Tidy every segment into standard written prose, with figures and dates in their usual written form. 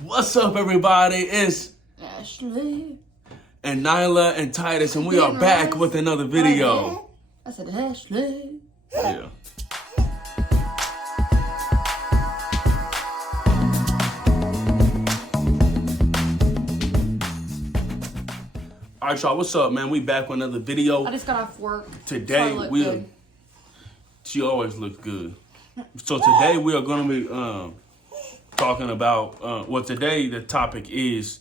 What's up, everybody? It's Ashley and Nyla and Titus, and we are back with another video. I said Ashley. Yeah. All right, y'all. What's up, man? We back with another video. I just got off work. Today she always looks good. So today we are going to be talking about today the topic is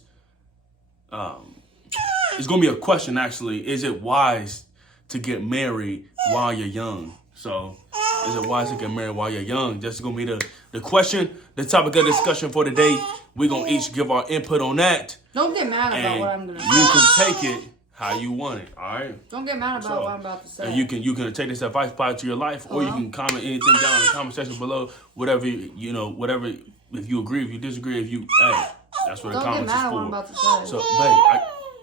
it's going to be a question, actually. Is it wise to get married while you're young? So is it wise to get married while you're young? That's going to be the question, the topic of discussion for today. We're going to each give our input on that. Don't get mad about what I'm going to say. You can take it how you want it, all right? Don't get mad about what I'm about to say. And you can take this advice part to your life, or you can comment anything down in the comment section below. Whatever, whatever. If you agree, if you disagree, that's what the comments is for. What I'm about to say. So,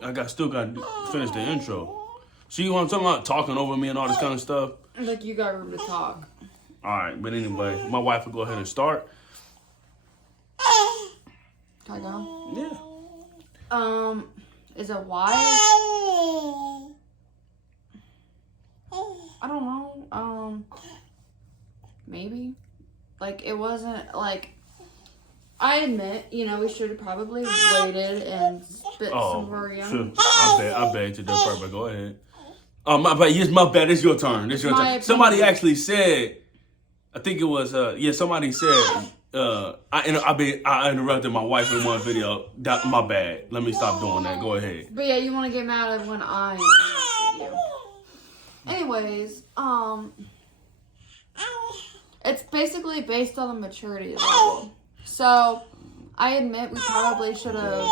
babe, I still got to finish the intro. See, you want to talk about talking over me and all this kind of stuff? Like you got room to talk. All right, but anyway, my wife will go ahead and start. Can I go? Yeah. Is it wise? I don't know. Maybe. Like, it wasn't, like, I admit, we should have probably waited and spent some of our young... I beg to differ, but go ahead. My bad. Yes, my bad. It's your turn. It's your turn. Opinion. Somebody actually said, I think it was, somebody said, I interrupted my wife in one video. My bad. Let me stop doing that. Go ahead. But yeah, you want to get mad at when I interrupted you. Anyways, it's basically based on the maturity level. So, I admit we probably should have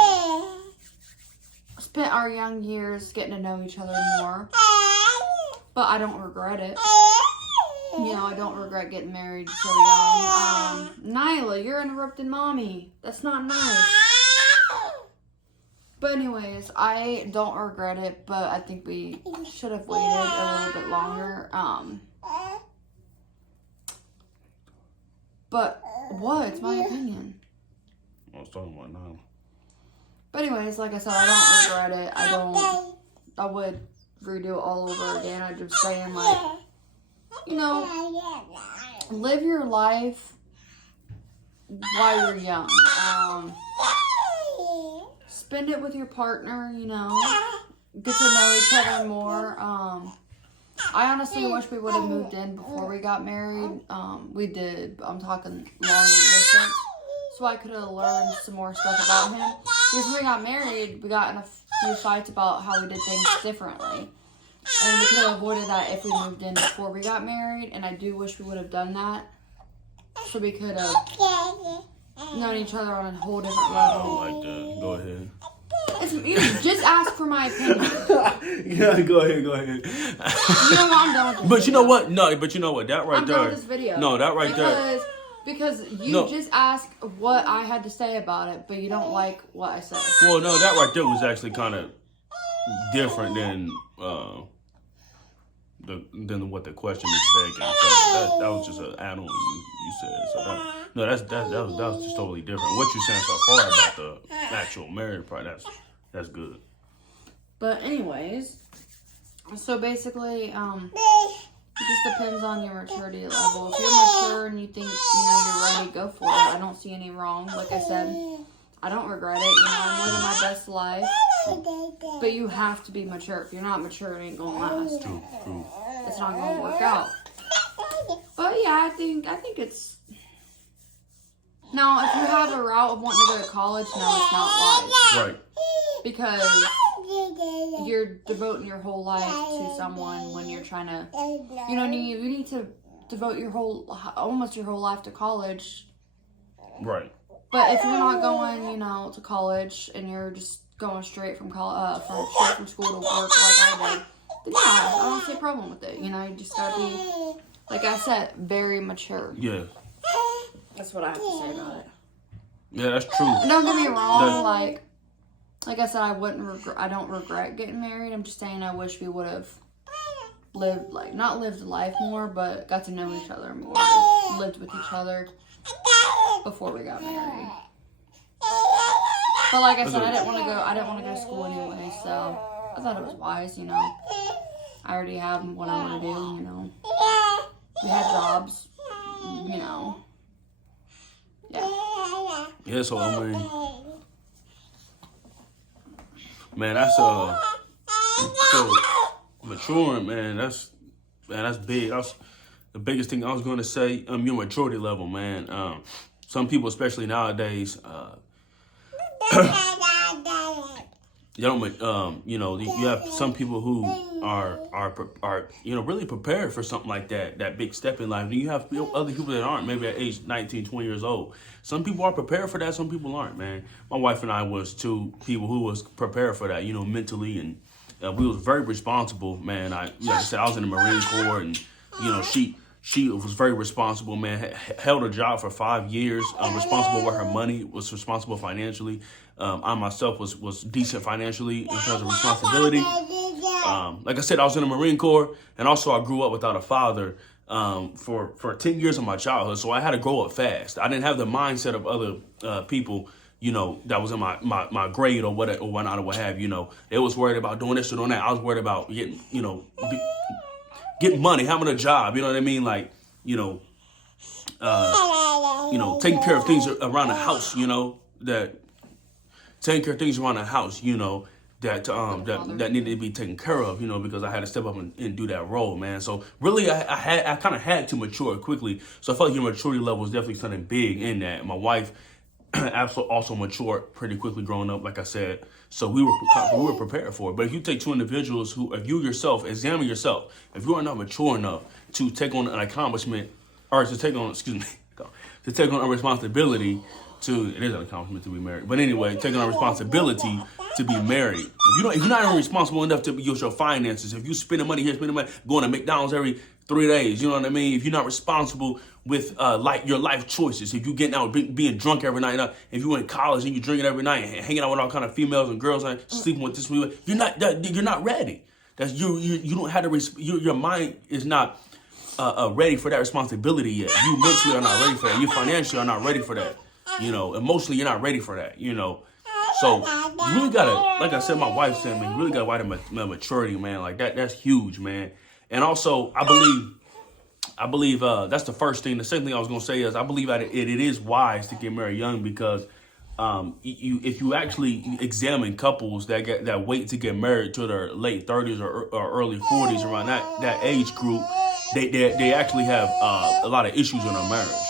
spent our young years getting to know each other more. But I don't regret it. I don't regret getting married so young. Nyla, you're interrupting mommy. That's not nice. But anyways, I don't regret it, but I think we should have waited a little bit longer. But what? It's my opinion. I was talking about now. But anyways, like I said, I don't regret it. I would redo it all over again. I'm just saying, like, live your life while you're young. Spend it with your partner, get to know each other more. I honestly wish we would have moved in before we got married. We did, but I'm talking longer distance. So I could have learned some more stuff about him. Because when we got married, we got in a few fights about how we did things differently. And we could have avoided that if we moved in before we got married. And I do wish we would have done that. So we could have known each other on a whole different level. I don't like that. Go ahead. You just ask for my opinion. Yeah, go ahead. You know what? I'm done with this But video. you know what? No, but you know what? That right I'm there. done with this video. No, that right there. Because you just asked what I had to say about it, but you don't like what I said. Well, no, that right there was actually kind of different than what the question is begging. So that was just an add-on you said. So that was just totally different. What you're saying so far about the actual marriage part, that's good. But anyways, so basically, it just depends on your maturity level. If you're mature and you think, you're ready, go for it. I don't see any wrong. Like I said, I don't regret it. I'm living my best life. But you have to be mature. If you're not mature, it ain't gonna last. True. It's not gonna work out. But yeah, I think it's... Now, if you have a route of wanting to go to college, no, it's not wise. Right. Because you're devoting your whole life to someone when you're trying to, you need to devote almost your whole life to college. Right. But if you're not going, to college and you're just going straight from from school to work like I did, then yeah, I don't see a problem with it. You just gotta be, like I said, very mature. Yeah. That's what I have to say about it. Yeah, that's true. And don't get me wrong, like I said, I don't regret getting married. I'm just saying I wish we would have not lived life more, but got to know each other more. Lived with each other before we got married. But like I said, I didn't want to go. I didn't want to go to school anyway, so I thought it was wise. I already have what I want to do. We had jobs. Yeah. Yeah. So I mean, man, that's so maturing, man. That's big. That's the biggest thing I was going to say. Your maturity level, man. Some people, especially nowadays, you don't, you have some people who are really prepared for something like that big step in life. And you have other people that aren't, maybe at age 19, 20 years old. Some people are prepared for that, some people aren't, man. My wife and I was two people who was prepared for that, mentally, and we was very responsible, man. Like I said, I was in the Marine Corps, and she was very responsible, man. Held a job for 5 years, responsible with her money, was responsible financially. I myself was decent financially in terms of responsibility. Like I said, I was in the Marine Corps, and also I grew up without a father for 10 years of my childhood, so I had to grow up fast. I didn't have the mindset of other people, that was in my grade or whatnot or what have you. They was worried about doing this or doing that. I was worried about getting, getting money, having a job, you know what I mean? Like, taking care of things around the house, taking care of things around the house, that needed to be taken care of, because I had to step up and do that role, man. So really, I kind of had to mature quickly. So I felt like your maturity level was definitely something big in that. My wife also matured pretty quickly growing up, like I said. So we were prepared for it. But if you take two individuals if you yourself, examine yourself, if you are not mature enough to take on an accomplishment, or to take on a responsibility it is an accomplishment to be married. But anyway, taking on responsibility to be married. If you're not even responsible enough to use your finances, if you spending money here, spending money, going to McDonald's every 3 days, you know what I mean? If you're not responsible with your life choices, if you getting out being drunk every night, if you in college and you drinking every night and hanging out with all kind of females and girls and sleeping with this, you're not ready. That's you don't have to. Your mind is not ready for that responsibility yet. You mentally are not ready for that. You financially are not ready for that. Emotionally, you're not ready for that, So you really gotta, like I said, my wife said, man, you really gotta widen maturity, man. Like that's huge, man. And also, I believe that's the first thing. The second thing I was gonna say is I believe that it is wise to get married young, because if you actually examine couples that wait to get married to their late 30s or early 40s, around that age group, they actually have a lot of issues in their marriage.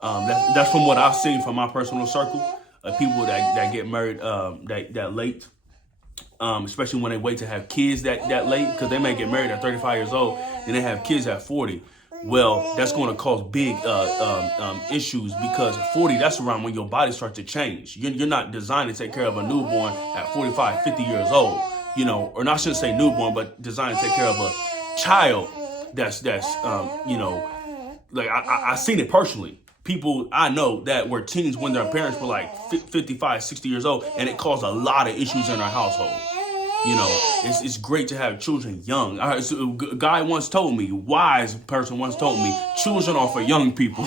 That's from what I've seen from my personal circle of people that get married that late, especially when they wait to have kids that late, because they may get married at 35 years old and they have kids at 40. Well, that's going to cause big issues, because at 40, that's around when your body starts to change. You're not designed to take care of a newborn at 45, 50 years old, or not, I shouldn't say newborn, but designed to take care of a child that's like I've seen it personally. People I know that were teens when their parents were like 55, 60 years old, and it caused a lot of issues in their household. It's great to have children young. A guy once told me, wise person once told me, children are for young people.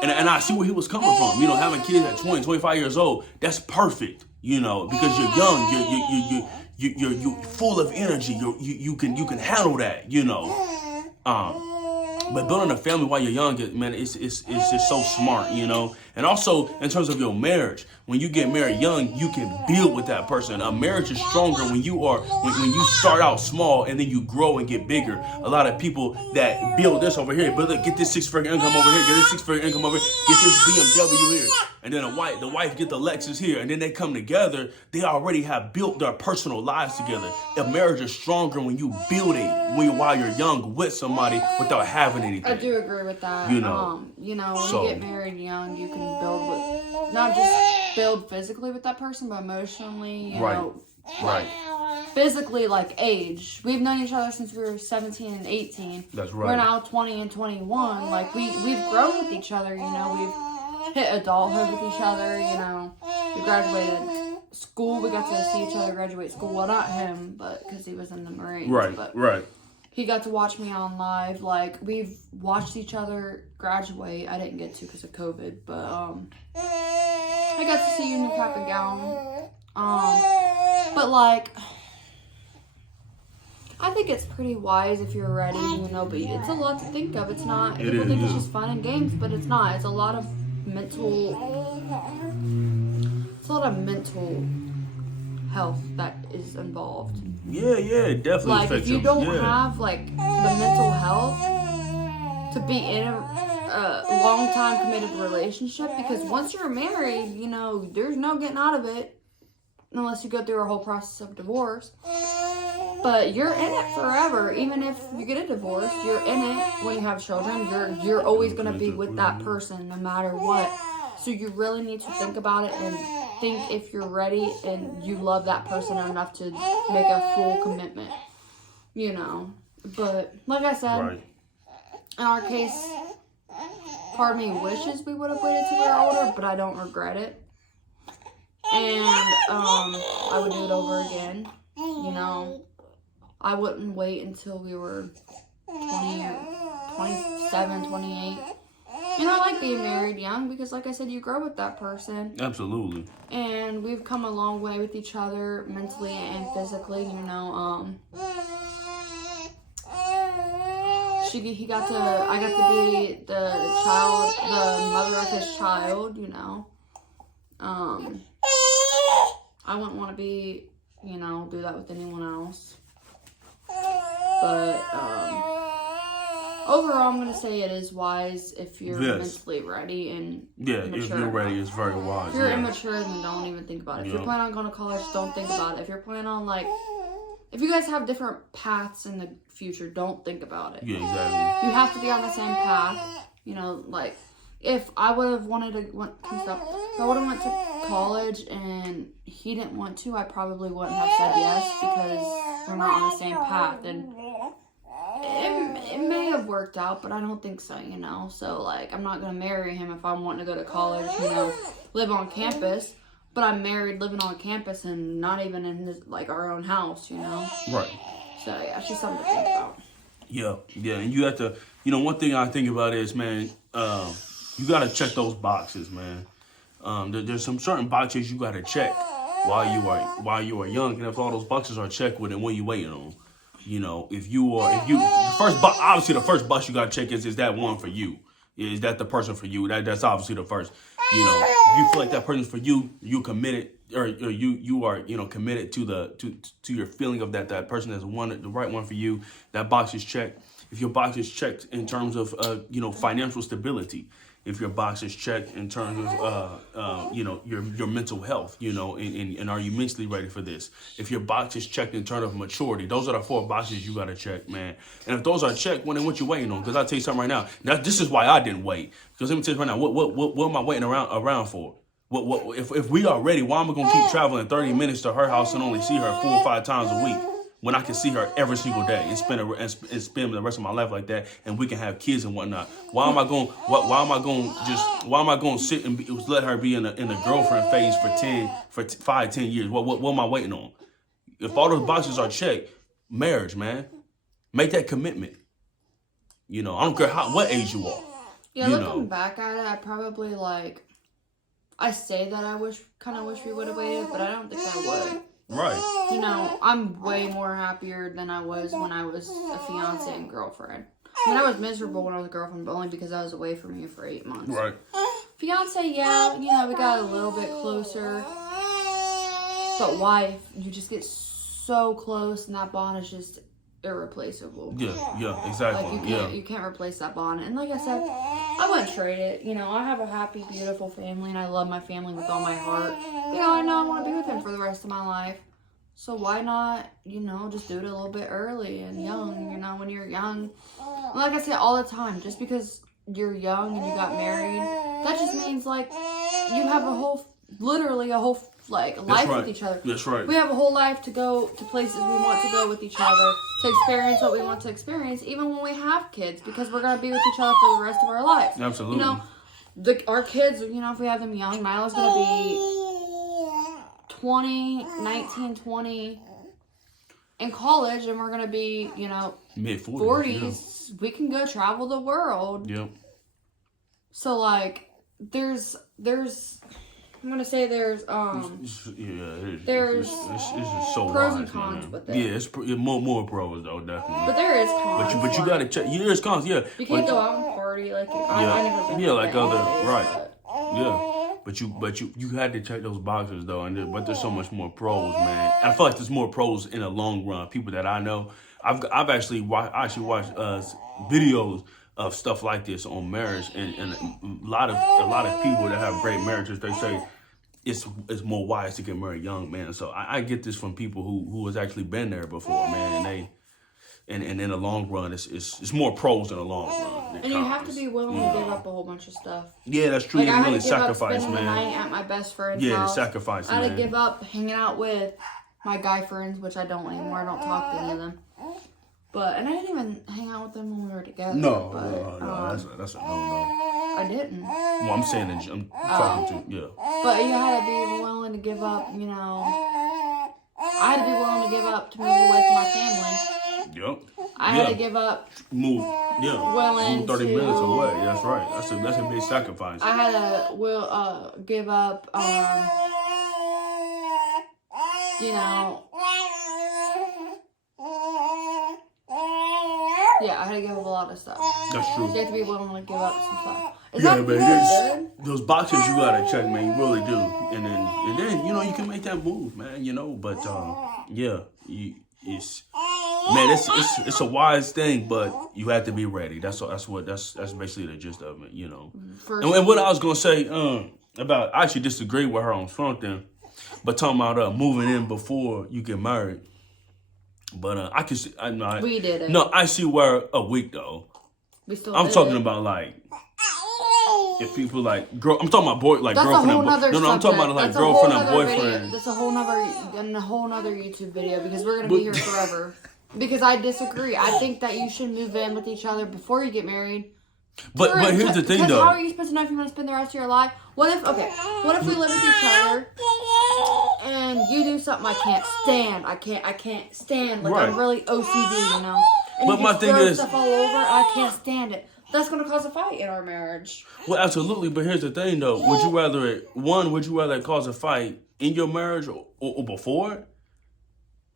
And I see where he was coming from. Having kids at 20, 25 years old, that's perfect, because you're young, you're full of energy, you can handle that, But building a family while you're young, man, it's just so smart, And also, in terms of your marriage, when you get married young, you can build with that person. A marriage is stronger when when you start out small and then you grow and get bigger. A lot of people that build this over here, but look, get this 6-figure income over here, get this 6-figure income over here, get this BMW here, and then the wife get the Lexus here, and then they come together. They already have built their personal lives together. A marriage is stronger when you build it while you're young with somebody without having anything. I do agree with that. When you get married young, you can build with, not just build physically with that person, but emotionally, you know. Right. Physically, like age. We've known each other since we were 17 and 18. That's right. We're now 20 and 21. Like, we've grown with each other, We've hit adulthood with each other, We graduated school. We got to see each other graduate school. Well, not him, but because he was in the Marines. Right. He got to watch me on live. Like, we've watched each other graduate. I didn't get to because of COVID, but I got to see you in your cap and gown. But like, I think it's pretty wise if you're ready, you know, but it's a lot to think of. It's not, people think it's just fun and games, but it's not. It's a lot of mental health that is involved. Yeah, it definitely Like, affects if you don't have, like, the mental health to be in a long time committed relationship, because once you're married, you know, there's no getting out of it unless you go through a whole process of divorce. But you're in it forever. Even if you get a divorce, you're in it when you have children. You're always going to be with that person no matter what. So you really need to think about it and think if you're ready and you love that person enough to make a full commitment, you know. But like I said, in our case, part of me wishes we would have waited till we were older, but I don't regret it. And I would do it over again, you know. I wouldn't wait until we were 20 or 27, 28. You know, I like being married young because, like I said, you grow with that person. Absolutely. And we've come a long way with each other mentally and physically, you know. I got to be the mother of his child, you know. I wouldn't want to be, you know, do that with anyone else. But overall, I'm going to say it is wise if you're mentally ready and mature. If you're ready, it's very wise. If you're immature, then don't even think about it. If you're planning on going to college, don't think about it. If you're planning on, like, if you guys have different paths in the future, don't think about it. Yeah, exactly. You have to be on the same path. You know, like, if I would have wanted to, if I would have went to college and he didn't want to, I probably wouldn't have said yes because we're not on the same path. And it may have worked out, but I don't think so, you know. So, like, I'm not going to marry him if I'm wanting to go to college, you know, live on campus. But I'm married, living on campus, and not even in this, like, our own house, you know. Right. So yeah, it's just something to think about. Yeah, and you have to, you know, one thing I think about is, man, you got to check those boxes, man. There's some certain boxes you got to check while you are young, and if all those boxes are checked with it, what you waiting on? You know, obviously the first box you got to check is that one for you? Is that the person for you? That's obviously the first. You know, if you feel like that person's for you, you committed, or you are, you know, committed to your feeling of that person is the right one for you. That box is checked. If your box is checked in terms of you know, financial stability, if your box is checked in terms of you know, your mental health, you know, and are you mentally ready for this? If your box is checked in terms of maturity, those are the 4 boxes you gotta check, man. And if those are checked, well, then what you waiting on? Because I'll tell you something right now. This is why I didn't wait. Because let me tell you right now, what am I waiting around for? What if we are ready? Why am I gonna keep traveling 30 minutes to her house and only see her 4 or 5 times a week, when I can see her every single day and spend the rest of my life like that, and we can have kids and whatnot? Why am I going to sit and let her be in the girlfriend phase for 5-10 years? What am I waiting on? If all those boxes are checked, marriage, man, make that commitment. You know, I don't care what age you are. Yeah, looking back at it, I probably, like, I say that I kind of wish we would have waited, but I don't think I would. Right. You know, I'm way more happier than I was when I was a fiance and girlfriend. I mean, I was miserable when I was a girlfriend, but only because I was away from you for 8 months. Right. Fiance, yeah, you know, we got a little bit closer. But wife, you just get so close, and that bond is just irreplaceable. Yeah, exactly. Like, you can't replace that bond. And like I said, I wouldn't trade it. You know, I have a happy, beautiful family, and I love my family with all my heart. You know, I want to be with him for the rest of my life. So why not, you know, just do it a little bit early and young, you know, when you're young. Like I say all the time, just because you're young and you got married, that just means, like, you have literally a whole life with each other. That's right. We have a whole life to go to places we want to go with each other, to experience what we want to experience, even when we have kids, because we're going to be with each other for the rest of our lives. Absolutely. You know, our kids, you know, if we have them young, Milo's going to be 20 in college, and we're going to be, you know, mid-40s. Yeah. We can go travel the world. Yep. So, like, there's I'm gonna say there's there's it's so pros wise, and cons man. with it. Yeah, it's more pros though, definitely. But there is cons. But you gotta check. Yeah, there's cons. Yeah, You can't go out and party like I never been. Yeah, like other anyways, right. Yeah, but you had to check those boxes though, but there's so much more pros, man. I feel like there's more pros in the long run. People that I know, I've actually watched videos of stuff like this on marriage, and a lot of people that have great marriages, they say it's more wise to get married young, man. So I get this from people who has actually been there before, man, and in the long run, it's more pros in the long run. And you have to be willing to give up a whole bunch of stuff. Yeah, that's true. Like, You I had really to give sacrifice, up spending man. the night at my best friend's Yeah, house. sacrifice, I had man. to give up hanging out with my guy friends, which I don't anymore. I don't talk to any of them. And I didn't even hang out with them when we were together. No, that's a no. I didn't. Well, I'm saying I'm talking to yeah. But you had to be willing to give up, you know. I had to be willing to give up to move away from my family. Yep. I had to give up. Move 30 minutes away. That's right. That's a big sacrifice. I had to give up. You know. Yeah, I had to give up a lot of stuff. That's true. So you have to be willing to give up some stuff. Those boxes you gotta check, man. You really do. And then you know you can make that move, man. You know, but it's a wise thing, but you have to be ready. That's basically the gist of it, you know. And what I was gonna say about, I actually disagree with her on something, but talking about moving in before you get married. But I can see. We did it. No, I see where a week though. I'm talking about like if people like girl. I'm talking about boy like that's girlfriend. I'm talking about like girlfriend and boyfriend. That's a whole nother YouTube video because we're gonna be here forever. Because I disagree. I think that you should move in with each other before you get married. But here's the thing though. How are you supposed to know if you want to spend the rest of your life? What if we live with each other and you do something I can't stand? I can't stand. Like right. I'm really OCD, you know. And but you my just thing throw is, stuff all over, and I can't stand it. That's going to cause a fight in our marriage. Well, absolutely. But here's the thing though. Would you rather it cause a fight in your marriage or before it?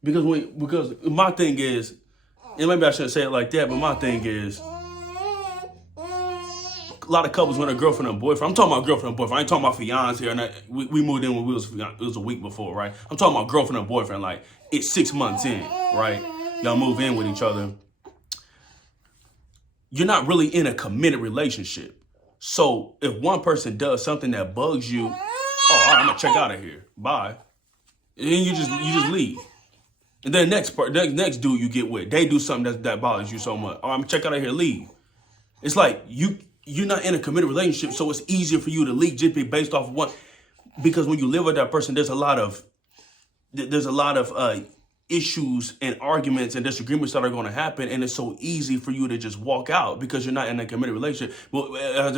Because my thing is, and maybe I shouldn't say it like that, but my thing is, a lot of couples with a girlfriend and boyfriend. I'm talking about girlfriend and boyfriend. I ain't talking about fiance or not. We moved in when it was a week before, right? I'm talking about girlfriend and boyfriend. Like it's 6 months in, right? Y'all move in with each other. You're not really in a committed relationship. So if one person does something that bugs you, all right, I'm gonna check out of here. Bye. And then you just leave. And then next dude you get with, they do something that bothers you so much. All right, I'm gonna check out of here, leave. It's like you're not in a committed relationship, so it's easier for you to leave just based off of one. Because when you live with that person, there's a lot of issues and arguments and disagreements that are going to happen, and it's so easy for you to just walk out because you're not in a committed relationship. But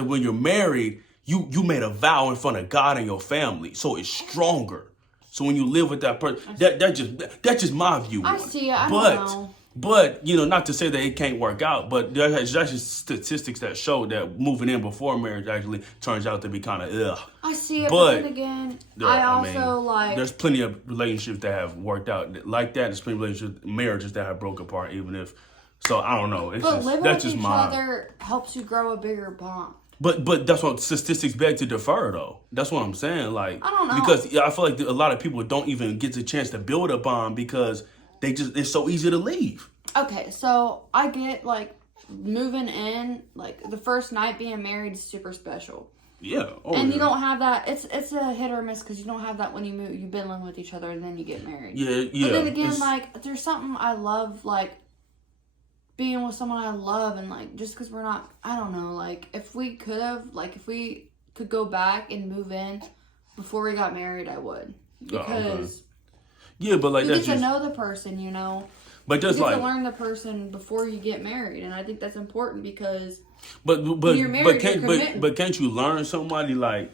when you're married, you made a vow in front of God and your family, so it's stronger. So when you live with that person, that's just my view. I see it. I don't know. But, you know, not to say that it can't work out, but there's actually statistics that show that moving in before marriage actually turns out to be kind of ugh. I see it, but then again, there's plenty of relationships that have worked out like that. There's plenty of marriages that have broke apart, even if, so I don't know. Living with each other helps you grow a bigger bond. But that's what statistics beg to differ, though. That's what I'm saying. Like, I don't know. Because I feel like a lot of people don't even get the chance to build a bond because it's so easy to leave. Okay, so I get like moving in, like the first night being married is super special. Yeah. You don't have that. It's a hit or miss because you don't have that when you move. You've been living with each other and then you get married. Yeah. But then again, like there's something I love, like being with someone I love, and like just because we're not, I don't know, like if we could go back and move in before we got married, I would because. Yeah, but like you get to know the person, you know. But that's you get to learn the person before you get married, and I think that's important because. But when you're married, can't you learn somebody like,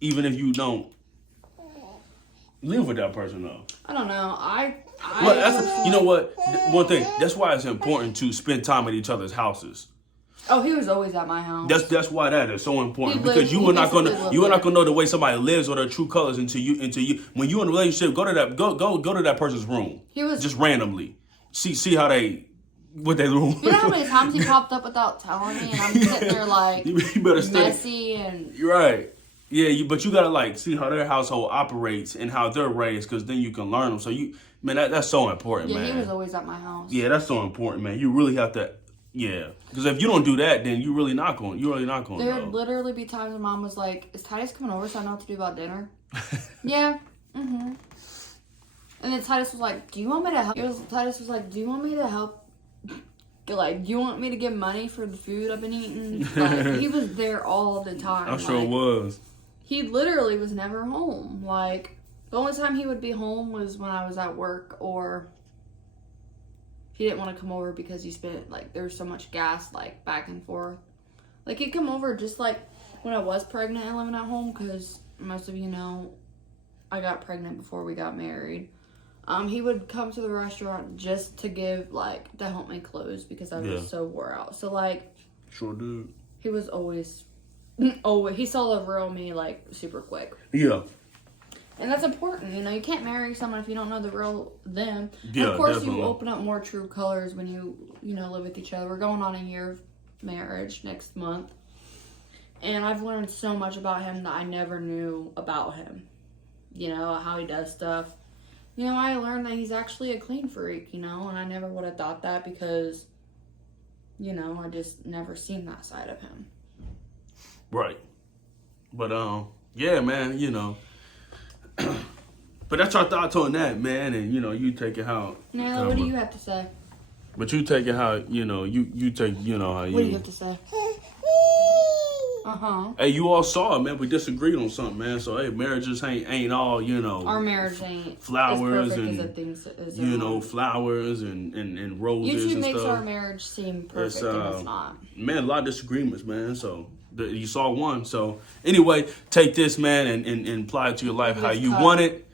even if you don't live with that person though? I don't know. You know what? One thing, that's why it's important to spend time at each other's houses. Oh, he was always at my house. That's why that is so important, He because lived- you he were not basically gonna lived there. know the way somebody lives or their true colors until you when you in a relationship. Go to that person's room. He was just randomly see how they what they room. You know how many times he popped up without telling me, and I'm sitting there like you better stay messy and. You're right. Yeah, but you gotta like see how their household operates and how they're raised, because then you can learn them. So that's so important, Yeah, man. he was always at my house. Yeah, that's so important, man. You really have to. Yeah, because if you don't do that, then you're really not going. There would literally be times when Mom was like, "Is Titus coming over so I know what to do about dinner?" Yeah. And then Titus was like, "Do you want me to help?" Titus was like, "Do you want me to help? Like, do you want me to get money for the food I've been eating?" Like, he was there all the time. I'm sure it was. He literally was never home. Like, the only time he would be home was when I was at work, or he didn't want to come over because he spent, like, there was so much gas, like, back and forth. Like, he'd come over just, like, when I was pregnant and living at home, because most of you know, I got pregnant before we got married. He would come to the restaurant just to give, like, to help me close because I was so wore out. So, like... Sure did. He was always, he saw the real me, like, super quick. Yeah. And that's important, you know. You can't marry someone if you don't know the real them. Yeah, and of course, definitely. you open up more true colors when you live with each other. We're going on a year of marriage next month. And I've learned so much about him that I never knew about him. You know, how he does stuff. You know, I learned that he's actually a clean freak, you know. And I never would have thought that because, you know, I just never seen that side of him. Right. But, yeah, man, you know. But that's our thoughts on that, man, and you take it how. Now, what do you have to say? But you take it how you take how you. What do you have to say? Hey, you all saw it, man. We disagreed on something, man. So hey, marriages ain't all Our marriage ain't flowers as and as it thinks it is. flowers and roses. YouTube and makes stuff. our marriage seem perfect, and it's not. Man, a lot of disagreements, man. So you saw one. So anyway, take this, man, and apply it to your life how you want it.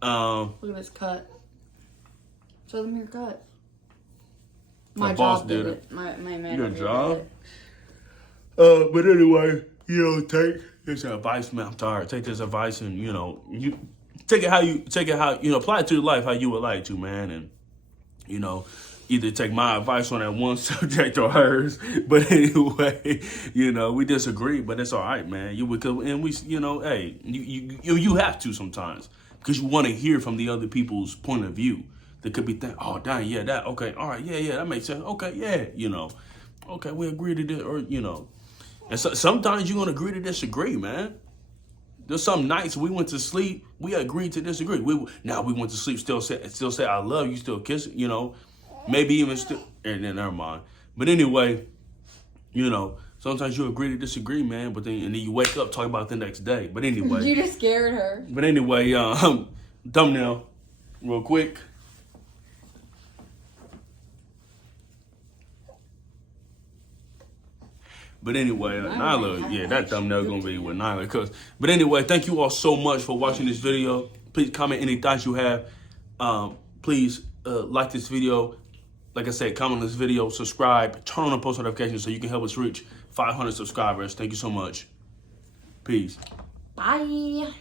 Look at this cut. Show them your cut. My My boss job did did it. My manager Your job? did it. But anyway, take this advice, man. I'm tired. Take this advice and you take it how apply it to your life how you would like to, man. And either take my advice on that one subject or hers. But anyway, we disagree, but it's all right, man. Hey, you have to sometimes because you want to hear from the other people's point of view. They could be thinking, oh, dang, yeah, that, okay, all right, yeah, that makes sense. Okay, yeah, okay, we agree to this, or, And so, sometimes you're going to agree to disagree, man. There's some nights we went to sleep, we agreed to disagree. We went to sleep, still say I love you, still kiss it, maybe even still, and then never mind. But anyway, sometimes you agree to disagree, man, but then you wake up talking about it the next day. But anyway. You just scared her. But anyway, thumbnail, real quick. But anyway, Nyla, yeah, that thumbnail gonna be with Nyla. But anyway, thank you all so much for watching this video. Please comment any thoughts you have. Please like this video. Like I said, comment on this video, subscribe, turn on the post notifications so you can help us reach 500 subscribers. Thank you so much. Peace. Bye.